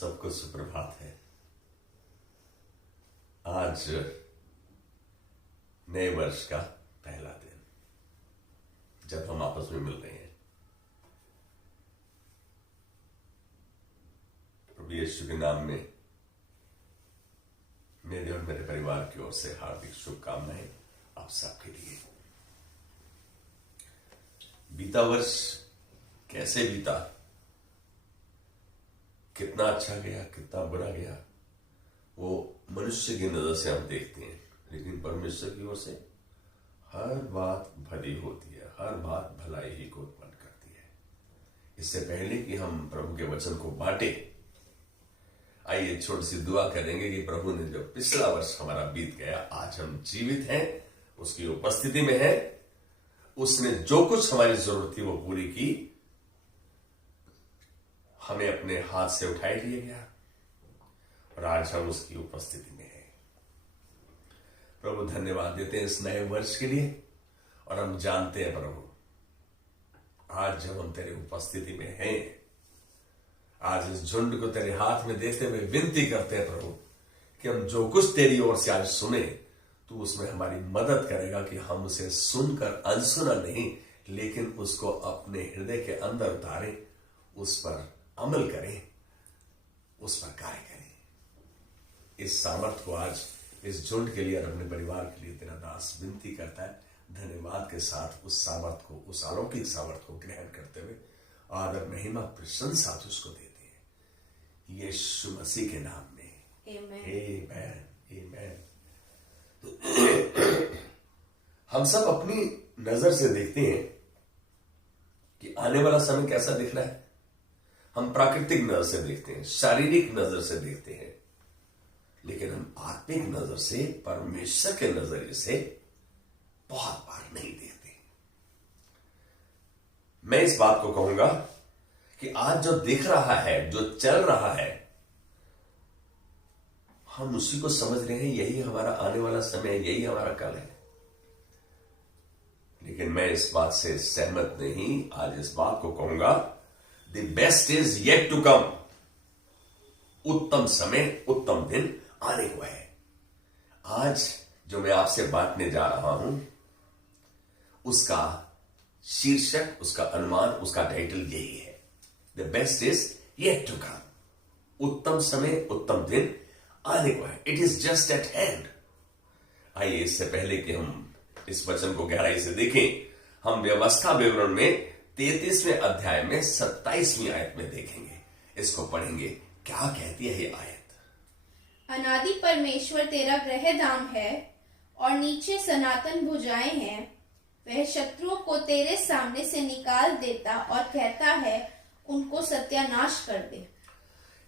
सबको सुप्रभात है। आज नए वर्ष का पहला दिन, जब हम आपस में मिल रहे हैं। प्रभु यीशु के नाम में मेरे और मेरे परिवार की ओर से हार्दिक शुभकामनाएं आप सबके लिए। बीता वर्ष कैसे बीता, कितना अच्छा गया, कितना बुरा गया, वो मनुष्य की नजर से हम देखते हैं, लेकिन परमेश्वर की ओर से हर बात भली होती है, हर बात भलाई ही को उत्पन्न करती है। इससे पहले कि हम प्रभु के वचन को बांटे, आइए छोटी सी दुआ करेंगे कि प्रभु ने जो पिछला वर्ष हमारा बीत गया, आज हम जीवित हैं, उसकी उपस्थिति में हैं, उसने जो कुछ हमारी जरूरत थी वो पूरी की, हमें अपने हाथ से उठाए लिया गया और आज हम उसकी उपस्थिति में हैं। प्रभु धन्यवाद देते हैं इस नए वर्ष के लिए, और हम जानते हैं प्रभु, आज जब हम तेरे उपस्थिति में हैं, आज इस झुंड को तेरे हाथ में देते हुए विनती करते हैं प्रभु कि हम जो कुछ तेरी ओर से आज सुने, तू उसमें हमारी मदद करेगा कि हम उसे सुनकर अनसुना नहीं, लेकिन उसको अपने हृदय के अंदर उतारें, उस पर अमल करें, उस पर कार्य करें। इस सामर्थ को आज इस झुंड के लिए और अपने परिवार के लिए तेरा दास विनती करता है। धन्यवाद के साथ उस सामर्थ को, उस अलौकिक सामर्थ को ग्रहण करते हुए आदर, महिमा, प्रशंसा तुझको देते हैं यीशु मसीह के नाम में, आमेन, आमेन। हम सब अपनी नजर से देखते हैं कि आने वाला समय कैसा दिख रहा है। हम प्राकृतिक नजर से देखते हैं, शारीरिक नजर से देखते हैं, लेकिन हम आत्मिक नजर से, परमेश्वर के नजरिए से बहुत बार नहीं देखते। मैं इस बात को कहूंगा कि आज जो दिख रहा है, जो चल रहा है, हम उसी को समझ रहे हैं यही हमारा आने वाला समय है, यही हमारा कल है। लेकिन मैं इस बात से सहमत नहीं। आज इस बात को कहूंगा, the best is yet to come. उत्तम समय, उत्तम दिन आने हुआ है। आज जो मैं आपसे बांटने जा रहा हूं, उसका शीर्षक, उसका अनुमान, उसका टाइटल यही है, the best is yet to come. उत्तम समय, उत्तम दिन आने को है। It is just at hand. आइए, इससे पहले कि हम इस वचन को गहराई से देखें, हम व्यवस्था विवरण में 33वें अध्याय में 27वीं आयत में देखेंगे। इसको पढ़ेंगे। क्या कहती है ये आयत? अनादि परमेश्वर तेरा ग्रहधाम है और नीचे सनातन भुजाएं हैं। वह शत्रुओं को तेरे सामने से निकाल देता और कहता है, उनको सत्यानाश कर दे।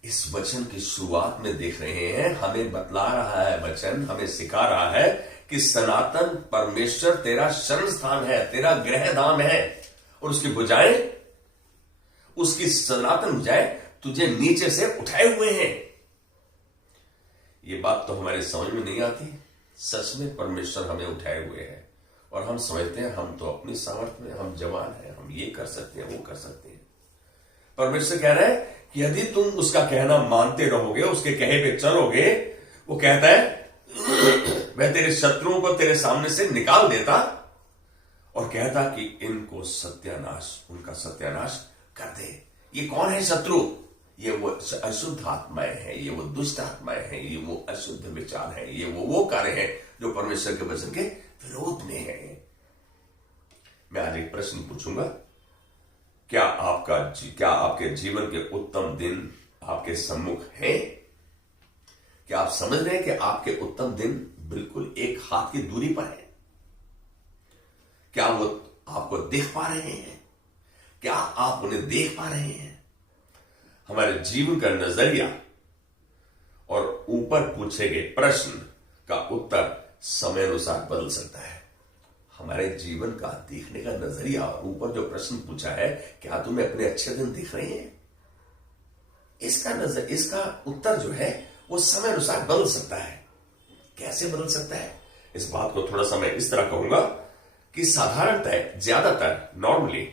इस वचन की शुरुआत में देख रहे हैं, हमें बतला रहा है वचन, हमें सिखा रहा है कि सनातन परमेश्वर तेरा शरण स्थान है, तेरा गृहधाम है, और उसकी भुजाएं, उसकी सनातन भुजाएं तुझे नीचे से उठाए हुए हैं। ये बात तो हमारे समझ में नहीं आती। सच में परमेश्वर हमें उठाए हुए हैं, और हम समझते हैं हम तो अपनी सामर्थ्य में, हम जवान हैं, हम ये कर सकते हैं, वो कर सकते हैं। परमेश्वर कह रहा है कि यदि तुम उसका कहना मानते रहोगे, उसके कहे पे चलोगे, वो कहता है वह तेरे शत्रुओं को तेरे सामने से निकाल देता और कहता कि इनको सत्यानाश, उनका सत्यानाश कर दे। ये कौन है शत्रु? ये वो अशुद्ध आत्माएं हैं, ये वो दुष्ट आत्माएं हैं, ये वो अशुद्ध विचार हैं, ये वो कार्य हैं जो परमेश्वर के वचन के विरोध में हैं। मैं आज एक प्रश्न पूछूंगा, क्या आपके जीवन के उत्तम दिन आपके सम्मुख हैं? क्या आप समझ रहे हैं कि आपके उत्तम दिन बिल्कुल एक हाथ की दूरी पर है? क्या वो आपको देख पा रहे हैं? क्या आप उन्हें देख पा रहे हैं? हमारे जीवन का नजरिया और ऊपर पूछे गए प्रश्न का उत्तर समय अनुसार बदल सकता है। हमारे जीवन का देखने का नजरिया और ऊपर जो प्रश्न पूछा है, क्या तुम्हें अपने अच्छे दिन दिख रहे हैं, इसका उत्तर जो है वो समय अनुसार बदल सकता है। कैसे बदल सकता है? इस बात को थोड़ा सा मैं इस तरह कहूंगा कि साधारणतः, ज्यादातर, नॉर्मली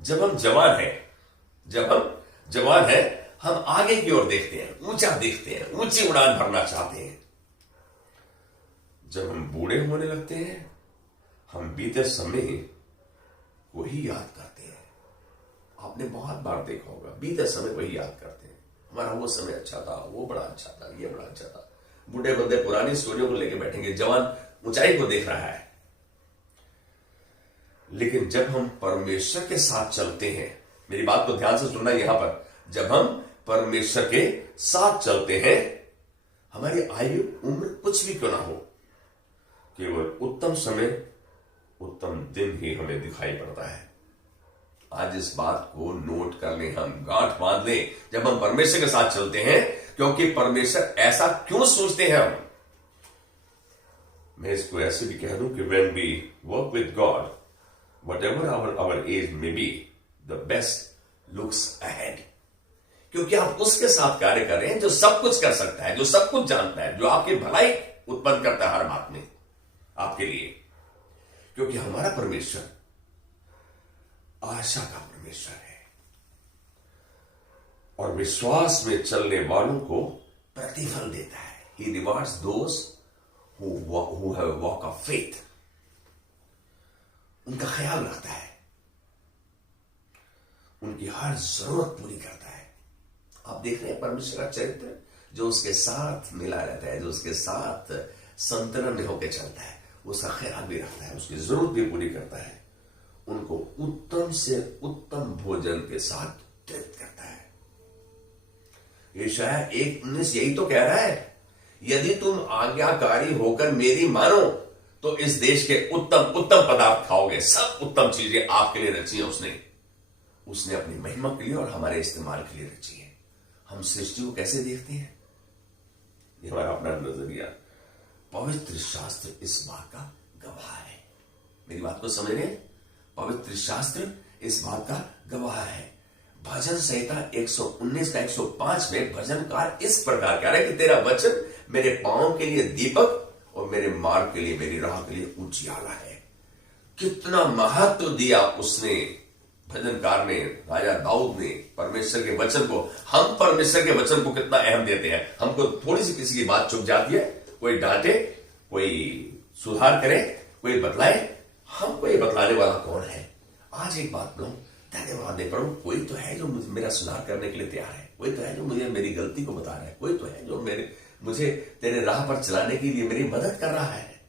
जब हम जवान हैं, हम आगे की ओर देखते हैं, ऊंचा देखते हैं, ऊंची उड़ान भरना चाहते हैं। जब हम बूढ़े होने लगते हैं, हम बीते समय को ही याद करते हैं। आपने बहुत बार देखा होगा, बीते समय को ही याद करते हैं। हमारा वो समय अच्छा था, वो बड़ा अच्छा था, ये बड़ा अच्छा था। बूढ़े बंदे पुरानी स्टोरियों को लेकर बैठेंगे, जवान ऊंचाई को देख रहा है। लेकिन जब हम परमेश्वर के साथ चलते हैं, मेरी बात को ध्यान से सुनना यहां पर, जब हम परमेश्वर के साथ चलते हैं, हमारी आयु उम्र कुछ भी क्यों ना हो, केवल उत्तम समय, उत्तम दिन ही हमें दिखाई पड़ता है। आज इस बात को नोट कर लें, हम गांठ बांध लें, जब हम परमेश्वर के साथ चलते हैं, क्योंकि परमेश्वर ऐसा क्यों सोचते हैं हम। मैं इसको ऐसे भी कह दूं कि when we work with God, whatever our age may be, the best looks ahead. क्योंकि आप उसके साथ कार्य कर रहे हैं जो सब कुछ कर सकता है, जो सब कुछ जानता है, जो आपकी भलाई उत्पन्न करता है हर बात में आपके लिए। क्योंकि हमारा परमेश्वर आशा का परमेश्वर है और विश्वास में चलने वालों को प्रतिफल देता है। He rewards those who have a walk of faith. उनका ख्याल रखता है, उनकी हर जरूरत पूरी करता है। आप देख रहे हैं परमेश्वर का चरित्र, जो उसके साथ मिला रहता है, जो उसके साथ संतुलन में होकर चलता है, उसका ख्याल भी रखता है, उसकी जरूरत भी पूरी करता है, उनको उत्तम से उत्तम भोजन के साथ तृप्त करता है। यशायाह 1:19 यही तो कह रहा है, यदि तुम आज्ञाकारी होकर मेरी मानो तो इस देश के उत्तम उत्तम पदार्थ खाओगे। सब उत्तम चीजें आपके लिए रची है उसने अपनी महिमा के लिए और हमारे इस्तेमाल के लिए रची है। हम सृष्टि को कैसे देखते हैं, ये हमारा अपना नजरिया। पवित्र शास्त्र इस बात का गवाह है। मेरी बात को समझ रहे हैं? पवित्र शास्त्र इस बात का गवाह है। भजन संहिता 119 का 105 में भजनकार इस प्रकार कह रहा है कि तेरा वचन मेरे पांव के लिए दीपक और मेरे मार्ग के लिए, मेरी राह के लिए उजियाला है। कितना महत्व दिया उसने, भजनकार ने, राजा दाऊद ने परमेश्वर के वचन को। हम परमेश्वर के वचन को कितना अहम देते हैं। हमको थोड़ी सी किसी की बात चुप जाती है, कोई डांटे, कोई सुधार करे, कोई बतलाए, हमको ये बतलाने वाला कौन है। आज एक बात कहूं, धन्यवाद नहीं पढ़ू, कोई तो है जो मेरा सुधार करने के लिए तैयार है, कोई तो है जो मुझे मेरी गलती को बता रहा है, कोई तो है जो मुझे तेरे राह पर चलाने के लिए मेरी मदद कर रहा है।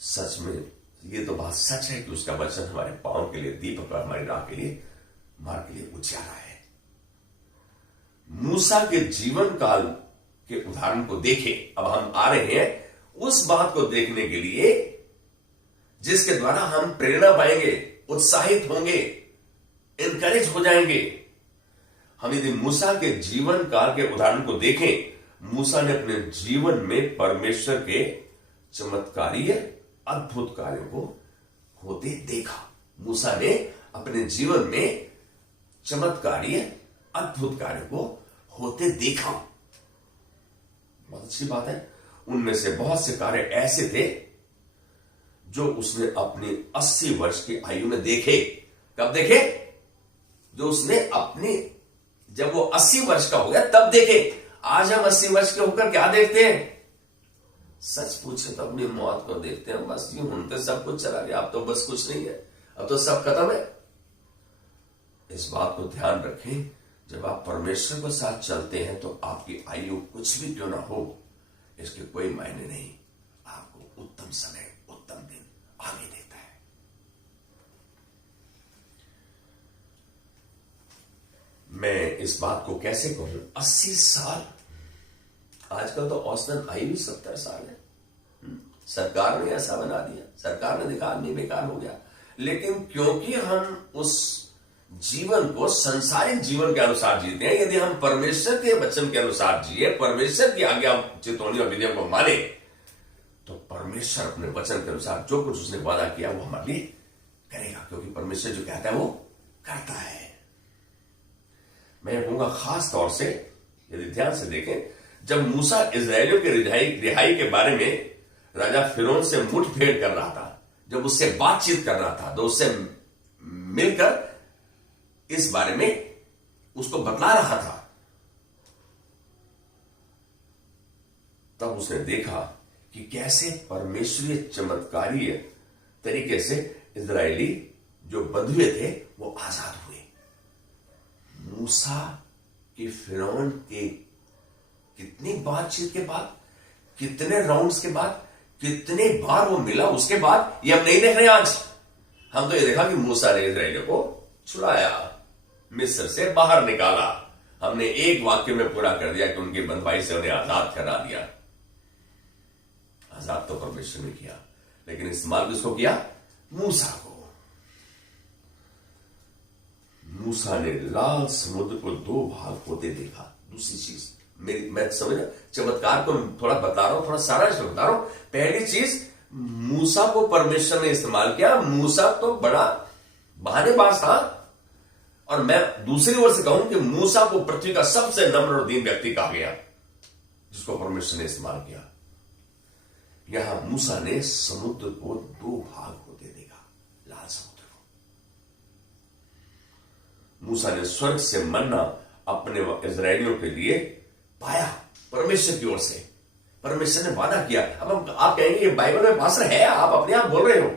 सच में ये तो बात सच है कि उसका वचन हमारे पांव के लिए दीपक और हमारी राह के लिए, मार्ग के लिए उजियाला है। मूसा के जीवन काल के उदाहरण को देखें। अब हम आ रहे हैं उस बात को देखने के लिए जिसके द्वारा हम प्रेरणा पाएंगे, उत्साहित होंगे, इनकरेज हो जाएंगे। हम यदि मूसा के जीवन काल के उदाहरण को देखें, मूसा ने अपने जीवन में परमेश्वर के चमत्कारीय अद्भुत कार्यों को होते देखा। मूसा ने अपने जीवन में चमत्कारीय अद्भुत कार्यों को होते देखा। बहुत अच्छी बात है। उनमें से बहुत से कार्य ऐसे थे जो उसने अपनी 80 वर्ष की आयु में देखे। कब देखे? जो उसने अपनी, जब वो 80 वर्ष का हो गया तब देखे। आज हम 80 वर्ष के होकर क्या देखते हैं? सच पूछे तो अपनी मौत को देखते हैं। बस यूं होते सब कुछ चला गया, अब तो बस कुछ नहीं है, अब तो सब खत्म है। इस बात को ध्यान रखें, जब आप परमेश्वर के साथ चलते हैं तो आपकी आयु कुछ भी क्यों ना हो, इसके कोई मायने नहीं। आपको उत्तम समय, उत्तम दिन आगे देता है। मैं इस बात को कैसे कहूं, 80 साल, आजकल तो औसतन आयु 70 साल है। सरकार ने ऐसा बना दिया, सरकार ने देखा आदमी बेकार हो गया। लेकिन क्योंकि हम उस जीवन को संसारिक जीवन के अनुसार जीते हैं, यदि हम परमेश्वर के वचन के अनुसार जिए, परमेश्वर की आज्ञा, चितौनी और विधियों को माने, तो परमेश्वर अपने वचन के अनुसार जो कुछ उसने वादा किया वो हमारे लिए करेगा। क्योंकि परमेश्वर जो कहता है वो करता है। मैं कहूंगा खास तौर से यदि ध्यान से देखें, जब मूसा इजरायलियों के रिहाई के बारे में राजा फिरौन से मुठभेड़ कर रहा था, जब उससे बातचीत कर रहा था, तो उससे मिलकर इस बारे में उसको बतला रहा था। तब उसने देखा कि कैसे परमेश्वरीय चमत्कारीय तरीके से इजरायली जो बंधुए थे वो आजाद हुए। मूसा के फिरौन के कितनी बातचीत के बाद, कितने राउंड्स के बाद, कितने बार वो मिला, उसके बाद ये हम नहीं देख रहे आज। हम तो ये देखा कि मूसा ने इजरायलियों को छुड़ाया, मिस्र से बाहर निकाला। हमने एक वाक्य में पूरा कर दिया कि उनकी बंधुआई से उन्हें आजाद करा दिया। आजाद तो परमेश्वर ने किया, लेकिन इस्तेमाल किसको किया? मूसा को। मूसा ने लाल समुद्र को दो भाग होते देखा। दूसरी चीज मैं समझ चमत्कार को थोड़ा बता रहा हूं, थोड़ा सारा बता रहा हूं। पहली चीज, मूसा को परमेश्वर ने इस्तेमाल किया। मूसा तो बड़ा बहानेबाज था, और मैं दूसरी ओर से कहूं कि मूसा को पृथ्वी का सबसे नम्र और दीन व्यक्ति कहा गया, जिसको परमेश्वर ने इस्तेमाल किया। यहां मूसा ने समुद्र को दो भाग होते देखा, लाल समुद्र को। मूसा ने स्वर्ग से मन्ना अपने इजरायलियों के लिए पाया, परमेश्वर की ओर से। परमेश्वर ने वादा किया। अब आप कहेंगे ये बाइबल में पास्टर है, आप अपने आप बोल रहे हो।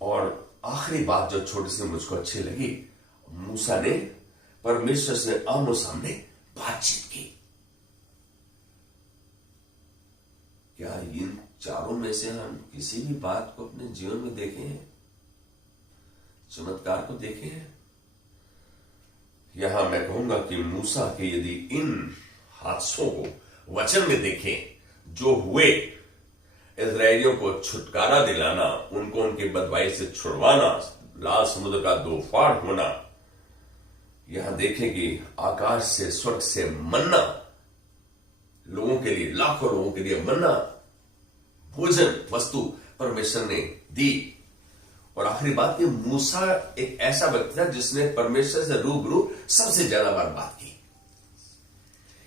और आखिरी बात जो छोटी सी मुझको अच्छी लगी, मूसा ने परमेश्वर से आमो सामने बातचीत की। क्या इन चारों में से हम किसी भी बात को अपने जीवन में देखे हैं, चमत्कार को देखे हैं? यहां मैं कहूंगा कि मूसा के यदि इन हादसों को वचन में देखें जो हुए, इजरायलियों को छुटकारा दिलाना, उनको उनकी बदवाई से छुड़वाना, लाल समुद्र का दो फाड़ होना, यहां देखें कि आकाश से, स्वर्ग से मन्ना, लोगों के लिए, लाखों लोगों के लिए मन्ना, भोजन वस्तु परमेश्वर ने दी। और आखिरी बात कि मूसा एक ऐसा व्यक्ति था जिसने परमेश्वर से रूबरू सबसे ज्यादा बार बात की।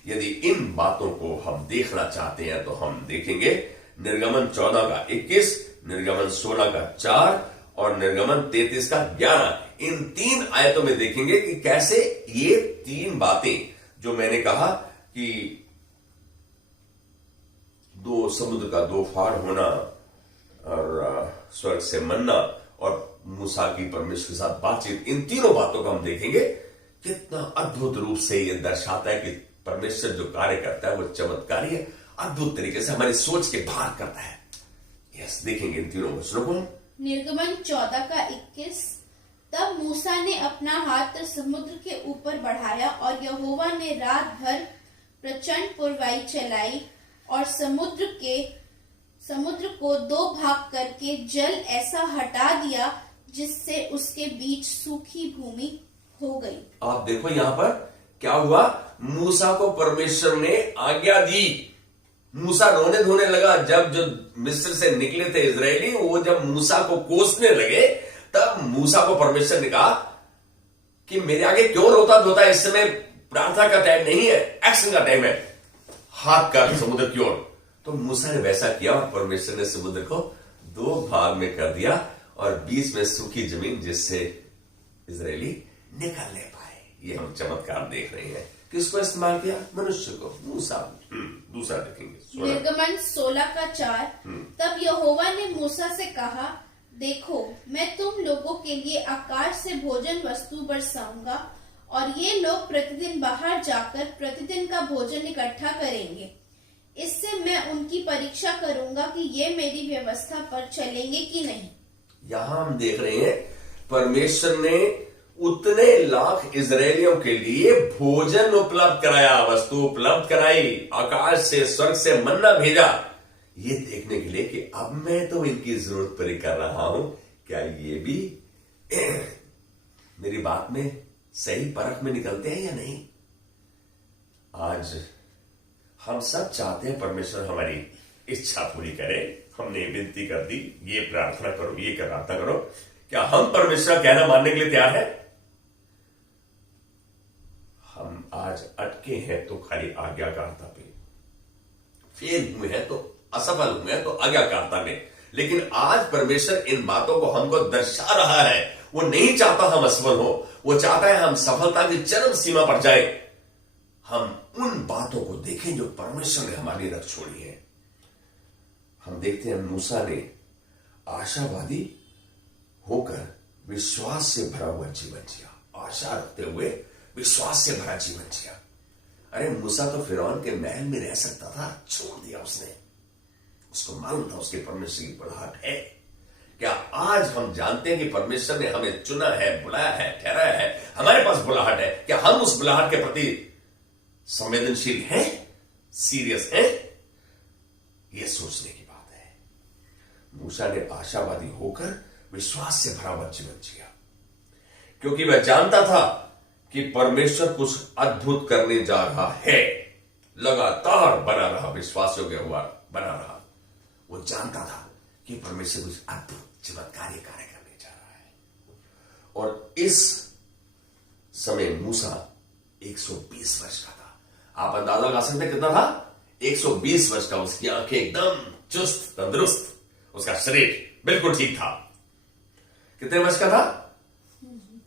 यदि इन बातों को हम देखना चाहते हैं तो हम देखेंगे निर्गमन 14 का 21, निर्गमन 16 का 4 और निर्गमन 33 का 11। इन 3 आयतों में देखेंगे कि कैसे ये 3 बातें जो मैंने कहा कि दो समुद्र का दो फाड़ होना और स्वर्ग से मन्ना और मूसा की परमेश्वर के साथ बातचीत, इन तीनों बातों को हम देखेंगे। कितना अद्भुत रूप से ये दर्शाता है कि परमेश्वर जो कार्य करता है वो चमत्कारी है, अद्भुत तरीके से हमारी सोच के बाहर करता है। यस, देखेंगे इन तीनों वचनों को। निर्गमन 14 का 21। तब मूसा ने अपना हाथ समुद्र के ऊपर बढ़ाया और यहोवा ने रात भर प्रचंड पुरवाई चलाई और समुद्र को 2 भाग करके जल ऐसा हटा दिया जिससे उसके बीच सूखी भूमि हो गई। आप देखो यहां पर क्या हुआ, मूसा को परमेश्वर ने आज्ञा दी। मूसा रोने धोने लगा। जब जो मिस्र से निकले थे इजरायली, वो जब मूसा को कोसने लगे, तब मूसा को परमेश्वर ने कहा कि मेरे आगे क्यों रोता धोता है, इस समय प्रार्थना का टाइम नहीं है, एक्शन का टाइम है, हाथ कर समुद्र की ओर। तो मूसा ने वैसा किया और परमेश्वर ने समुद्र को 2 भाग में कर दिया और बीच में सूखी जमीन, जिससे इजरायली निकल नहीं पाए। ये हम चमत्कार देख रहे हैं। किसको इस्तेमाल किया? मनुष्य को, मूसा। दूसरा देखेंगे निर्गमन 16 का 4। तब यहोवा ने मूसा से कहा, देखो मैं तुम लोगों के लिए आकाश से भोजन वस्तु बरसाऊंगा और ये लोग प्रतिदिन बाहर जाकर प्रतिदिन का भोजन इकट्ठा करेंगे। इससे मैं उनकी परीक्षा करूंगा कि ये मेरी व्यवस्था पर चलेंगे कि नहीं। यहां हम देख रहे हैं परमेश्वर ने उतने लाख इजरायलियों के लिए भोजन उपलब्ध कराया, वस्तु उपलब्ध कराई, आकाश से, स्वर्ग से मन्ना भेजा, ये देखने के लिए कि अब मैं तो इनकी जरूरत पूरी कर रहा हूं, क्या ये भी मेरी बात में सही परख में निकलते हैं या नहीं। आज हम सब चाहते हैं परमेश्वर हमारी इच्छा पूरी करे। हमने विनती कर दी, ये प्रार्थना करो, ये प्रार्थना करो। क्या हम परमेश्वर कहना मानने के लिए तैयार हैं? हम आज अटके हैं तो खाली आज्ञाकारिता पे, फेल हुए हैं तो, असफल हुए हैं तो आज्ञाकारिता में। लेकिन आज परमेश्वर इन बातों को हमको दर्शा रहा है। वो नहीं चाहता हम असफल हो, वो चाहता है हम सफलता की चरम सीमा पर जाएं। हम उन बातों को देखें जो परमेश्वर ने हमारे लिए रख छोड़ी है। हम देखते हैं मूसा ने आशावादी होकर विश्वास से भरा हुआ जीवन जिया, आशा रखते हुए विश्वास से भरा जीवन जिया। अरे मूसा तो फिरौन के महल में रह सकता था, छोड़ दिया उसने। उसको मालूम था उसके परमेश्वर की बुलाहट है। क्या आज हम जानते हैं कि परमेश्वर ने हमें चुना है, बुलाया है, ठहराया है, हमारे पास बुलाहट है? क्या हम उस बुलाहट के प्रति संवेदनशील हैं, सीरियस हैं? यह सोचने की बात है। मूसा ने आशावादी होकर विश्वास से भरा हुआ जीवन जिया, क्योंकि वह जानता था कि परमेश्वर कुछ अद्भुत करने जा रहा है। लगातार बना रहा, विश्वास योग्य हुआ, बना रहा। वो जानता था कि परमेश्वर कुछ अद्भुत चमत्कारी कार्य करने जा रहा है। और इस समय मूसा 120 वर्ष का था। आप अंदाजा लगा सकते कितना था? 120 वर्ष का। उसकी आंखें एकदम चुस्त तंदुरुस्त, उसका शरीर बिल्कुल ठीक था। कितने वर्ष का था?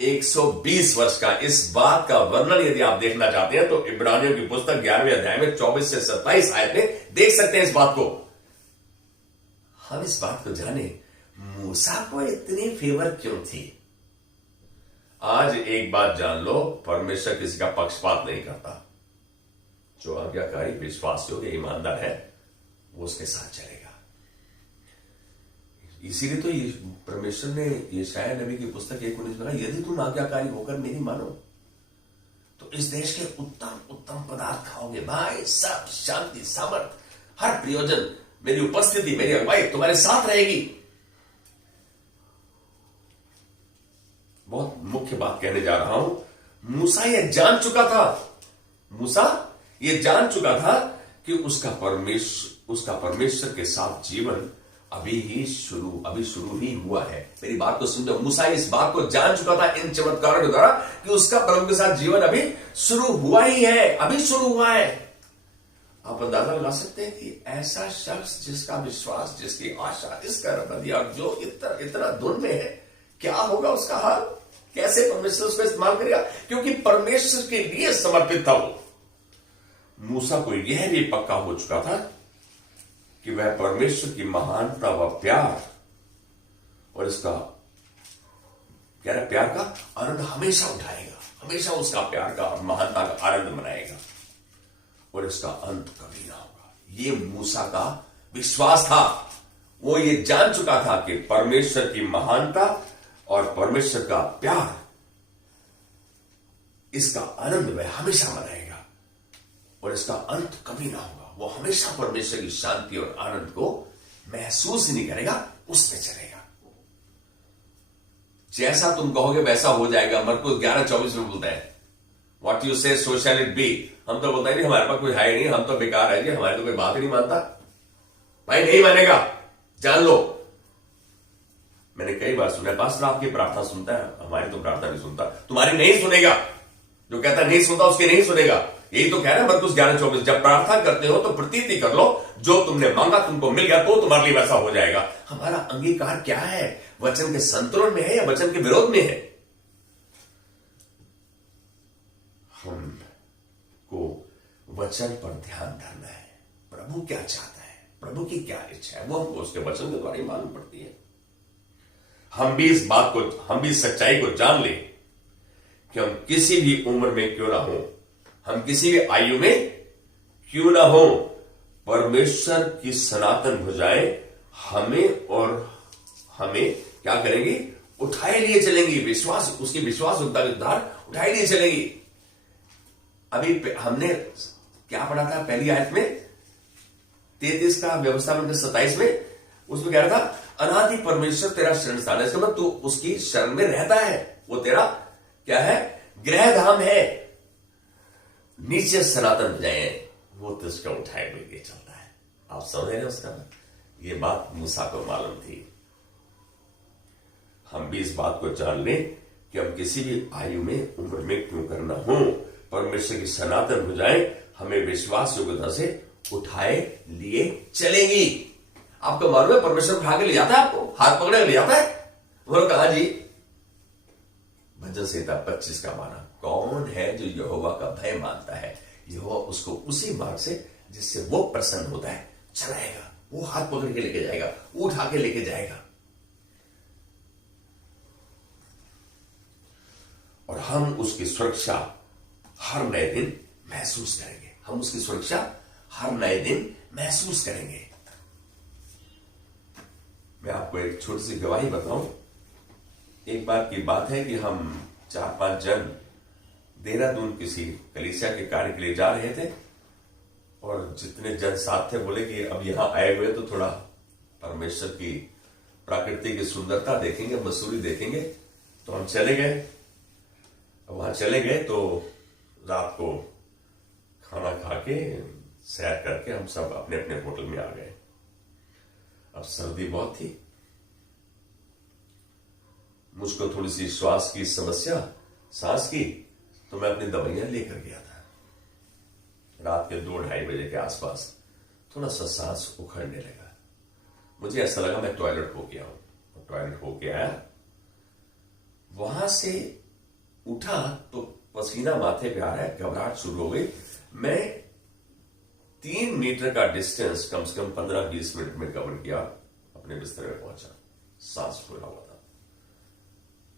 120 वर्ष का। इस बात का वर्णन यदि आप देखना चाहते हैं तो इब्रानियों की पुस्तक 11वें अध्याय में 24 से 27 आयत में देख सकते हैं इस बात को। हम इस बात को जाने, मूसा को इतनी फेवर क्यों थी? आज एक बात जान लो, परमेश्वर किसी का पक्षपात नहीं करता। जो आज्ञाकारी, विश्वास योग्य, ईमानदार है, वो उसके साथ चलेगा। इसीलिए तो ये परमेश्वर ने यशायाह नबी की पुस्तक 1:19 में कहा, यदि तुम आज्ञाकारी होकर मेरी मानो तो इस देश के उत्तम उत्तम पदार्थ खाओगे। भाई, सब शांति, सामर्थ, हर प्रयोजन, मेरी उपस्थिति, मेरी अगुवाई तुम्हारे साथ रहेगी। बहुत मुख्य बात कहने जा रहा हूं। मूसा ये जान चुका था, मूसा ये जान चुका था कि उसका परमेश्वर के साथ जीवन अभी शुरू ही हुआ है। मेरी बात को समझो, मूसा इस बात को जान चुका था इन चमत्कारों के द्वारा कि उसका परम के साथ जीवन अभी शुरू हुआ ही है, अभी शुरू हुआ है। आप अंदाजा लगा सकते हैं कि ऐसा शख्स जिसका विश्वास, जिसकी आशा इसका रवैया जो इतना धुन में है, क्या होगा उसका हाल? कैसे परमेश्वर उसको इस्तेमाल करेगा? क्योंकि परमेश्वर के लिए समर्पित था वो। मूसा को यह भी पक्का हो चुका था कि वह परमेश्वर की महानता व प्यार और इसका प्यार का आनंद हमेशा उठाएगा, हमेशा उसका प्यार का और महानता का आनंद मनाएगा, और इसका अंत कभी ना होगा। ये मूसा का विश्वास था। वो ये जान चुका था कि परमेश्वर की महानता और परमेश्वर का प्यार, इसका आनंद वह हमेशा मनाएगा और इसका अंत कभी ना होगा। वो हमेशा परमेश्वर की शांति और आनंद को महसूस ही नहीं करेगा, उसमें चलेगा। जैसा तुम कहोगे वैसा हो जाएगा। मरकुस 11:24 में बोलता है, व्हाट यू से सो शैल इट बी। हम तो बोलते हैं नहीं, हमारे पास कोई है नहीं, हम तो बेकार है जी, हमारे तो कोई बात ही नहीं मानता। भाई नहीं मानेगा, जान लो। मैंने कई बार सुना, पास्टर आपकी प्रार्थना सुनता है, हमारी तो प्रार्थना नहीं सुनता। तुम्हारी नहीं सुनेगा, जो कहता नहीं सुनता उसकी नहीं सुनेगा। यही तो कह रहा है मरकुस 11:24, जब प्रार्थना करते हो तो प्रतीति कर लो, जो तुमने मांगा तुमको मिल गया, तो तुम्हारे लिए वैसा हो जाएगा। हमारा अंगीकार क्या है? वचन के संतुलन में है या वचन के विरोध में है? हमको वचन पर ध्यान धरना है। प्रभु क्या चाहता है, प्रभु की क्या इच्छा है, वो हमको उसके वचन के द्वारा ही मालूम पड़ती है। हम भी इस सच्चाई को जान ले कि हम किसी भी उम्र में क्यों ना हो, हम किसी भी आयु में क्यों ना हो, परमेश्वर की सनातन भुजाएं हमें क्या करेंगी? उठाए लिए चलेंगी। विश्वास, उसकी विश्वास उद्धार उठाए लिए चलेंगी। अभी हमने क्या पढ़ा था पहली आयत में, 33 का व्यवस्था में 27 में, उसमें कह रहा था अनादि परमेश्वर तेरा शरण स्थान है। इसका मतलब तू उसकी शरण में रहता है, वो तेरा क्या है? गृह धाम है। नीचे सनातन भुजाएं, वो तुझको उठाए हुए चलता है। आप समझ रहे हैं उसका? ये बात मूसा को मालूम थी। हम भी इस बात को जान लें कि हम किसी भी आयु में, उम्र में क्यों करना हो, परमेश्वर की सनातन भुजाएं हमें विश्वास योग्यता से उठाए लिए चलेंगी। आपको मालूम है परमेश्वर उठा के ले जाता है, आपको हाथ पकड़े ले जाता है। वो कहा जी, भजन संहिता 25 का माना, कौन है जो यहोवा का भय मानता है, यहोवा उसको उसी मार्ग से जिससे वो प्रसन्न होता है चलाएगा, वो हाथ पकड़ के लेके जाएगा, उठा के लेके जाएगा। और हम उसकी सुरक्षा हर नए दिन महसूस करेंगे, हम उसकी सुरक्षा हर नए दिन महसूस करेंगे। मैं आपको एक छोटी सी गवाही बताऊं। एक बार की बात है कि हम 4-5 जन देहरादून किसी कलीसिया के कार्य के लिए जा रहे थे, और जितने जन साथ थे बोले कि अब यहां आए हुए तो थोड़ा परमेश्वर की प्रकृति की सुंदरता देखेंगे, मसूरी देखेंगे। तो हम चले गए, वहां चले गए तो रात को खाना खा के सैर करके हम सब अपने अपने होटल में आ गए। अब सर्दी बहुत थी, मुझको थोड़ी सी श्वास की समस्या, सांस की, तो मैं अपनी दवाइयां लेकर गया था। रात के 2-2:30 बजे के आसपास थोड़ा सा सांस उखड़ने लगा। मुझे ऐसा लगा मैं टॉयलेट हो गया हूं। टॉयलेट होके आया, वहां से उठा तो पसीना माथे पे आ रहा है, घबराहट शुरू हो गई। मैं 3 मीटर का डिस्टेंस कम से कम 15-20 मिनट में कवर किया, अपने बिस्तर में पहुंचा, सांस फूला हुआ था।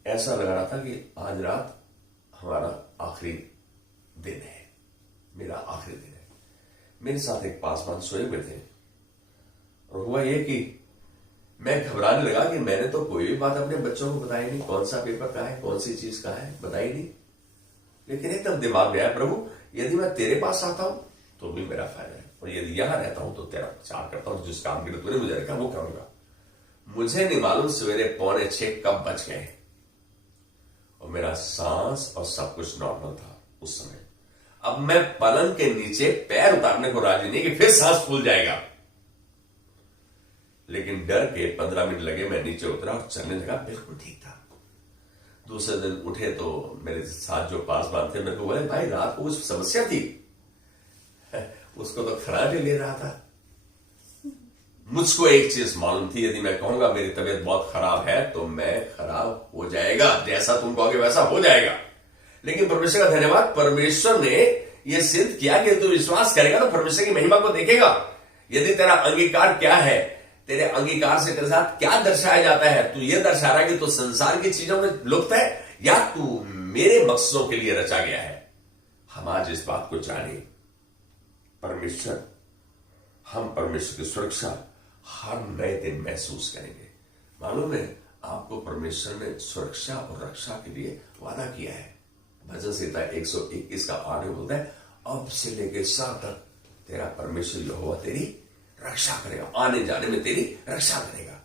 ऐसा लग रहा था कि आज रात हमारा आखिरी दिन है, मेरा आखिरी दिन है। मेरे साथ एक पासवान सोए हुए थे, और हुआ यह कि मैं घबराने लगा कि मैंने तो कोई भी बात अपने बच्चों को बताई नहीं, कौन सा पेपर का है, कौन सी चीज का है, बताई नहीं। लेकिन एकदम दिमाग में आया, प्रभु यदि मैं तेरे पास आता हूं तो भी मेरा फायदा है, और यदि यहां रहता हूं तो तेरा प्रचार करता हूं, जिस काम के लिए तूने मुझे रखा वो करूंगा। मुझे नहीं मालूम सवेरे 5:45 कब बज गए, और मेरा सांस और सब कुछ नॉर्मल था उस समय। अब मैं पलंग के नीचे पैर उतारने को राजी नहीं कि फिर सांस फूल जाएगा, लेकिन डर के 15 मिनट लगे, मैं नीचे उतरा और चलने लगा, बिल्कुल ठीक था। दूसरे दिन उठे तो मेरे साथ जो पासवान थे मेरे को बोले, भाई रात को कुछ समस्या थी। उसको तो खराब ही ले रहा था। मुझको एक चीज मालूम थी, यदि मैं कहूंगा मेरी तबीयत बहुत खराब है तो मैं खराब हो जाएगा, जैसा तुम कहोगे वैसा हो जाएगा। लेकिन परमेश्वर का धन्यवाद, परमेश्वर ने यह सिद्ध किया कि तू विश्वास करेगा तो परमेश्वर की महिमा को देखेगा। यदि तेरा अंगीकार क्या है, तेरे अंगीकार से तेरे साथ क्या दर्शाया जाता है, तू ये दर्शा रहा है कि तू संसार की चीजों में लुप्त है या तू मेरे मकसदों के लिए रचा गया है। हम आज इस बात को जाने, परमेश्वर, हम परमेश्वर की सुरक्षा हर नए दिन महसूस करेंगे। मालूम है आपको, परमेश्वर ने सुरक्षा और रक्षा के लिए वादा किया है। भजन संहिता 121 का 8 बोलता है, अब से लेके साल तक तेरा परमेश्वर यहोवा तेरी रक्षा करेगा, आने जाने में तेरी रक्षा करेगा।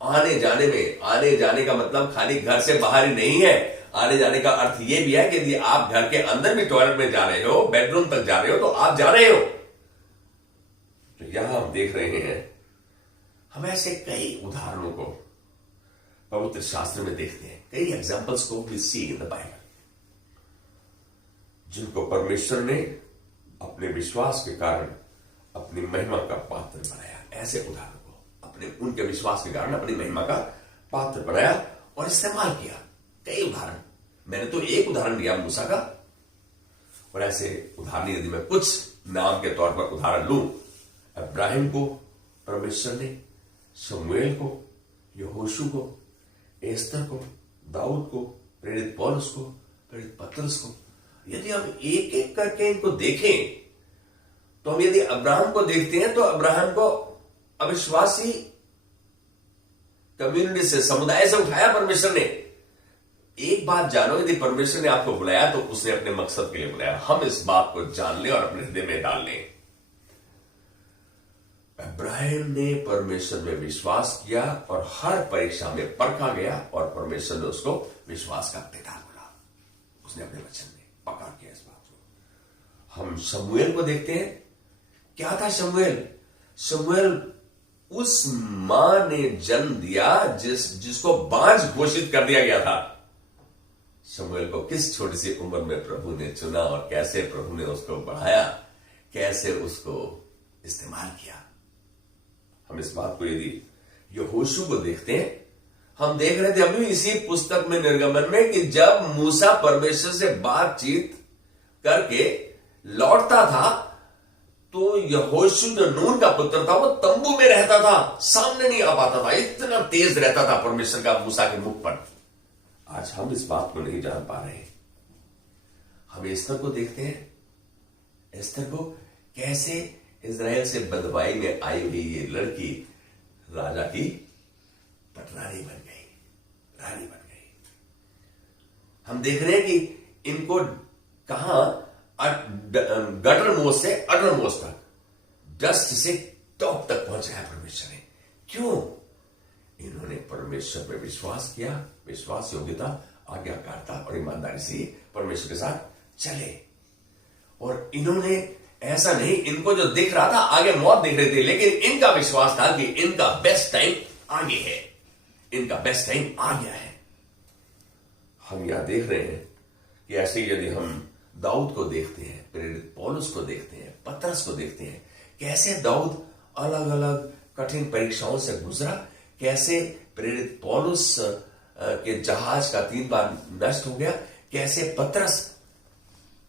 आने जाने में, आने जाने का मतलब खाली घर से बाहर ही नहीं है। आने जाने का अर्थ यह भी है कि यदि आप घर के अंदर भी टॉयलेट में जा रहे हो, बेडरूम तक जा रहे हो, तो आप जा रहे हो। तो यहां हम देख रहे हैं, हम ऐसे कई उदाहरणों को पवित्र शास्त्र में देखते हैं, कई एग्जाम्पल्स को we see in the Bible, जिनको परमेश्वर ने अपने विश्वास के कारण अपनी महिमा का पात्र बनाया। ऐसे उदाहरणों को अपने, उनके विश्वास के कारण अपनी महिमा का पात्र बनाया और इस्तेमाल किया। कई उदाहरण, मैंने तो एक उदाहरण दिया मूसा का, और ऐसे उदाहरण यदि मैं कुछ नाम के तौर पर उदाहरण लूं, इब्राहिम को परमेश्वर ने, शमूएल को, यहोशू को, एस्तर को, दाऊद को, प्रेरित पौलुस को, प्रेरित पतरस को, यदि हम एक एक करके इनको देखें तो हम यदि अब्राहम को देखते हैं तो अब्राहम को अविश्वासी कम्युनिटी से, समुदाय से उठाया परमेश्वर ने। एक बात जानो, यदि परमेश्वर ने आपको बुलाया तो उसने अपने मकसद के लिए बुलाया। हम इस बात को जान लें और अपने हृदय में डाल लें। इब्राहिम ने परमेश्वर में विश्वास किया और हर परीक्षा में परखा गया, और परमेश्वर ने उसको विश्वास का पिता बोला। उसने अपने वचन में पक्का किया इस बात को। हम शमूएल को देखते हैं, क्या था शमूएल? शमूएल उस मां ने जन्म दिया जिसको बांझ घोषित कर दिया गया था। शमूएल को किस छोटी सी उम्र में प्रभु ने चुना और कैसे प्रभु ने उसको बढ़ाया, कैसे उसको इस्तेमाल किया। हम इस बात को यदि यहोशू को देखते हैं हम देख रहे थे अभी इसी पुस्तक में निर्गमन में कि जब मूसा परमेश्वर से बातचीत करके लौटता था तो यहोशू जो नून का पुत्र था वो तंबू में रहता था, सामने नहीं आ पाता था, इतना तेज रहता था परमेश्वर का मूसा के मुख पर। आज हम इस बात को नहीं जान पा रहे। हम एस्तर को देखते हैं, एस्तर को कैसे इजराइल से बंधुआई में आई हुई ये लड़की राजा की पटरानी बन गई, रानी बन गई। हम देख रहे हैं कि इनको कहां गटर मोस से अटर मोस तक, डस्ट से टॉप तक पहुंचाया परमेश्वर ने। क्यों? इन्होंने परमेश्वर पर विश्वास किया, विश्वास, योग्यता, आज्ञाकारिता और ईमानदारी से परमेश्वर के साथ चले। और इन्होंने ऐसा नहीं, इनको जो दिख रहा था आगे मौत दिख रही थी, लेकिन इनका विश्वास था कि इनका बेस्ट टाइम आगे है, इनका बेस्ट टाइम आ गया है। हम यहां देख रहे हैं कि ऐसे यदि हम दाऊद को देखते हैं, प्रेरित पौलुस को देखते हैं, पतरस को देखते हैं, कैसे दाऊद अलग अलग कठिन परीक्षाओं से गुजरा, कैसे प्रेरित पौलुस के जहाज का 3 बार नष्ट हो गया, कैसे पतरस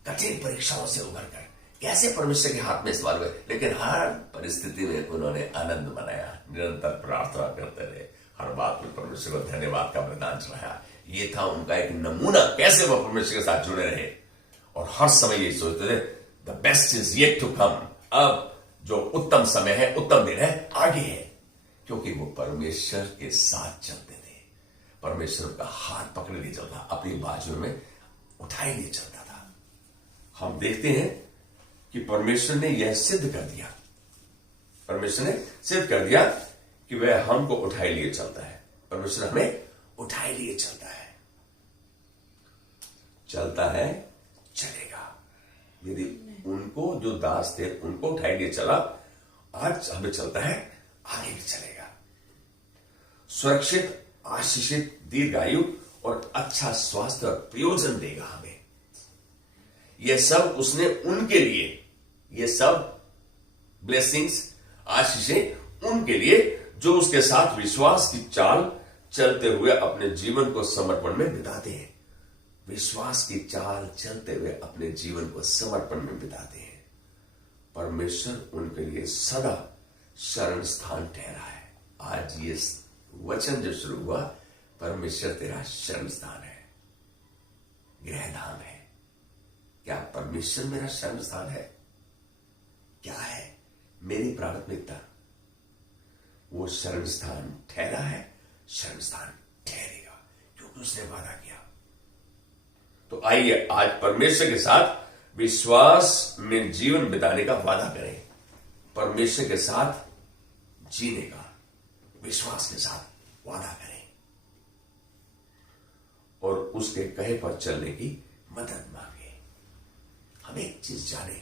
कठिन परीक्षाओं से उभरकर कैसे परमेश्वर के हाथ में सवार हुए, लेकिन हर परिस्थिति में उन्होंने आनंद मनाया, निरंतर प्रार्थना करते रहे, हर बात में परमेश्वर को धन्यवाद का बलिदान चढ़ाया। ये था उनका एक नमूना, कैसे वो परमेश्वर के साथ जुड़े रहे और हर समय ये सोचते थे the best is yet to come. अब जो उत्तम समय है, उत्तम दिन है, आगे है, क्योंकि वो परमेश्वर के साथ चलते थे। परमेश्वर का हाथ पकड़े लिए चलता, अपनी बाजू में उठाए लिए चलता था। हम देखते हैं कि परमेश्वर ने यह सिद्ध कर दिया, परमेश्वर ने सिद्ध कर दिया कि वह हमको उठाए लिए चलता है। परमेश्वर हमें उठाए लिए चलता है, चलता है, चलेगा। यदि उनको जो दास थे उनको उठाए लिए चला, आज हमें चलता है, आगे भी चलेगा। सुरक्षित, आशीषित, दीर्घायु और अच्छा स्वास्थ्य और प्रयोजन देगा हमें। यह सब उसने उनके लिए, ये सब ब्लेसिंग्स, आशीषें उनके लिए जो उसके साथ विश्वास की चाल चलते हुए अपने जीवन को समर्पण में बिताते हैं। विश्वास की चाल चलते हुए अपने जीवन को समर्पण में बिताते हैं। परमेश्वर उनके लिए सदा शरण स्थान ठहरा है। आज ये वचन जो शुरू हुआ, परमेश्वर तेरा शरण स्थान है, गृहधाम है। क्या परमेश्वर मेरा शरण स्थान है? क्या है मेरी प्राथमिकता? वो शरण स्थान ठहरा है, शरण स्थान ठहरेगा, क्योंकि उसने वादा किया। तो आइए आज परमेश्वर के साथ विश्वास में जीवन बिताने का वादा करें। परमेश्वर के साथ जीने का विश्वास के साथ वादा करें और उसके कहे पर चलने की मदद मांगे। हम एक चीज जाने,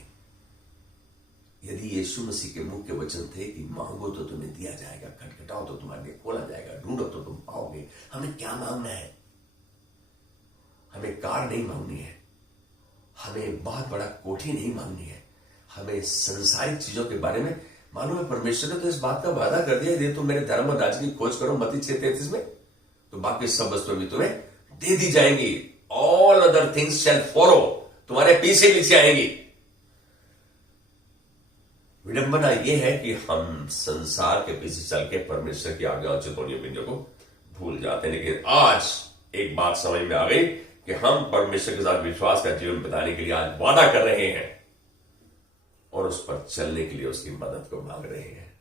यदि यीशु मसीह के मुंह के वचन थे कि मांगो तो तुम्हें दिया जाएगा, खटखटाओ तो तुम्हारे लिए खोला जाएगा, ढूंढो तो तुम पाओगे, हमें क्या मांगना है? हमें कार नहीं मांगनी है, हमें बहुत बड़ा कोठी नहीं मांगनी है, हमें संसारिक चीजों के बारे में मालूम है। परमेश्वर ने तो इस बात का वादा कर दिया, यदि तुम मेरे धर्म और राज्य की खोज करो, मत्ती 6:33 में, तो बाकी सब वस्तुएं भी तुम्हें दे दी जाएंगी। ऑल अदर थिंग्स शैल फॉलो, तुम्हारे पीछे पीछे आएंगी। विडंबना यह है कि हम संसार के पीछे चल के परमेश्वर की आज्ञा चेतावनियों बिंदुओं को भूल जाते हैं। लेकिन आज एक बात समझ में आ गई कि हम परमेश्वर के साथ विश्वास का जीवन बिताने के लिए आज वादा कर रहे हैं और उस पर चलने के लिए उसकी मदद को मांग रहे हैं।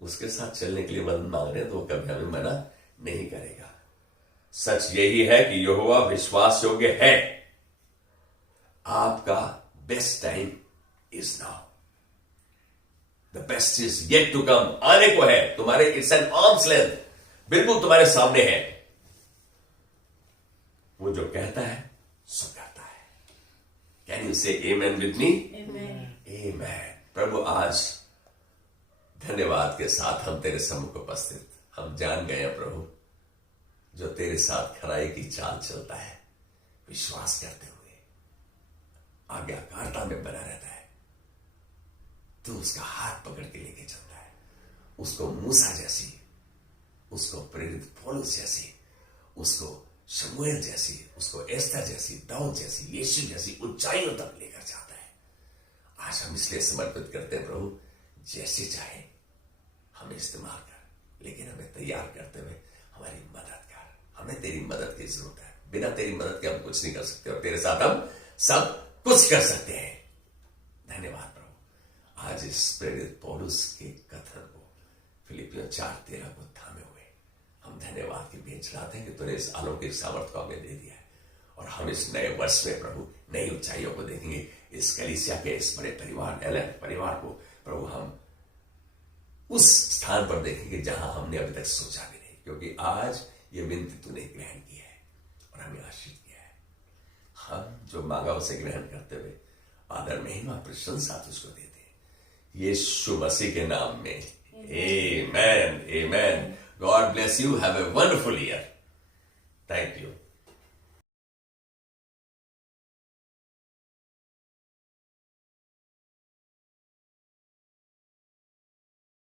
उसके साथ चलने के लिए मदद मांग रहे हैं तो वो कभी हमें मना नहीं करेगा। सच यही है कि यहोवा विश्वास योग्य है। आपका best time is now, the best is yet to come, आने को है। तुम्हारे इट्स एन आर्म्स लेंथ, बिल्कुल तुम्हारे सामने है। वो जो कहता है सो करता है। कैन यू से आमेन विद मी? आमेन। प्रभु आज धन्यवाद के साथ हम तेरे सम्मुख उपस्थित, हम जान गए हैं प्रभु, जो तेरे साथ खराई की चाल चलता है, विश्वास करते हुए आज्ञाकारिता में बना रहता है, तू उसका हाथ पकड़ के लेके चलता है, उसको मूसा जैसी उसको प्रेरित पौलुस जैसी, उसको शमूएल जैसी, उसको एस्तर जैसी, दाऊद जैसी, यीशु जैसी ऊंचाइयों तक लेकर जाता है। आज हम इसलिए समर्पित करते हैं, प्रभु जैसे चाहे हमें इस्तेमाल कर, लेकिन हमें तैयार करते हुए हमारी मदद कर। हमें तेरी मदद की जरूरत है, बिना तेरी मदद के हम कुछ नहीं कर सकते, और तेरे साथ हम सब कुछ कर सकते हैं। धन्यवाद प्रभु, आज इस प्रेरित पौलुस के कथन को, फिलिपियों 4:13 को थामे हुए हम धन्यवाद की भेंट चढ़ाते हैं कि तूने इस अलौकिक सामर्थ को हमें दे दिया है, और हम इस नए वर्ष में प्रभु नई ऊंचाइयों को देखेंगे। इस कलीसिया के इस बड़े परिवार एलन परिवार को प्रभु हम उस स्थान पर देखेंगे जहां हमने अभी तक सोचा भी नहीं, क्योंकि आज ये विनती तूने ग्रहण की है और हमें आशीष किया है। हम जो मांगा उसे ग्रहण करते हुए आदर महिमा प्रशंसा तुझको देते हैं, यीशु मसीह के नाम में। आमेन, आमेन। God bless you, have a wonderful year.